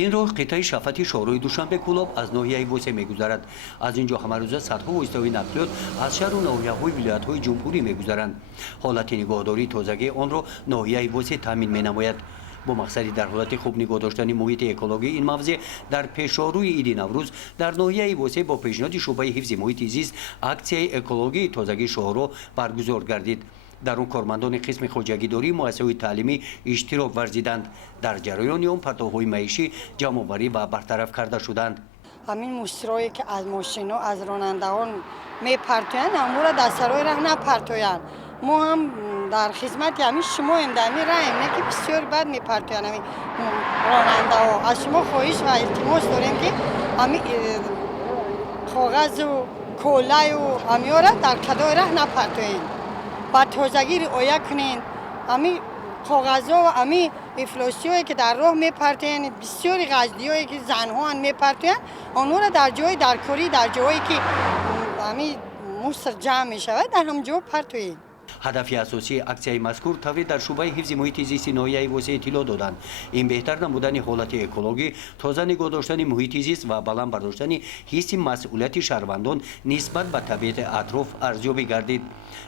این راه قطعه شفتی شهرهای دوشنبه کلاب از ناحیه وسه میگذرد. از اینجا همه روزه صدها وایستگاه نقلیات از شهر و ناحیه‌های ولایت‌های جمهوری میگذرند. حالت نگهداری تازگی آن را ناحیه وسه تامین می‌نماید. با مقصدی در حالت خوب نگاه داشتن محیط اکولوژی این موضع در پیشروی عید نوروز در ناحیه وسه با پیشنهاد شعبه حفظ محیط زیست اکسیای اکولوژی تازگی شهر برگزار گردید. در اون کارمندان قسم خواجگیداری مؤسسه‌های تعلیمی اشتراک ورزیدند. در جریان آن پرتوهای معیشی جمع‌آوری و برطرف کرده شدند. همین مشترایی که از ماشینا از رانندگان میپرتویند امور را در سرای راه نپرتویند. ما هم در خدمت همین شما هم در این راه نه که بسیار بد میپرتویند همین راننده ها. از شما خواهش و التماس داریم که همین کاغذ و کوله و همین را در کدای راه نپرتویند. با تازگی رعایت کنین. همین کاغذها و همین افلاسیایی که در راه میپرتین بسیاری غزدیایی که زنها میپرتین آنها را در جای در کاری در جایی که همین مصر جمع میشود در همجا پرتوین. هدف اساسی اکسیای مذکور تولید در شعبه حفظ محیط زیست ناحیه وسه اطلاع دادند. این بهتر نمودن حالت اکولوژی، تازه نگاه داشتن محیط زیست و بلند برداشتن حس مسئولیت شهروندان نسبت به طبیعت اطراف ارزیابی گردید.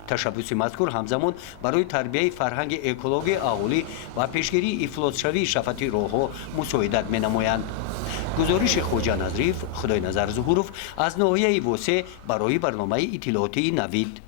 تشبث مذکور همزمان برای تربیت فرهنگ اکولوژی اهالی و پیشگیری افلاس شوی شفتی راهها مساعدت می‌نمایند. گزارش خوجا نظریف، خدای نظر ظهورов از ناحیه وسه برای برنامه اطلاعاتی نوید.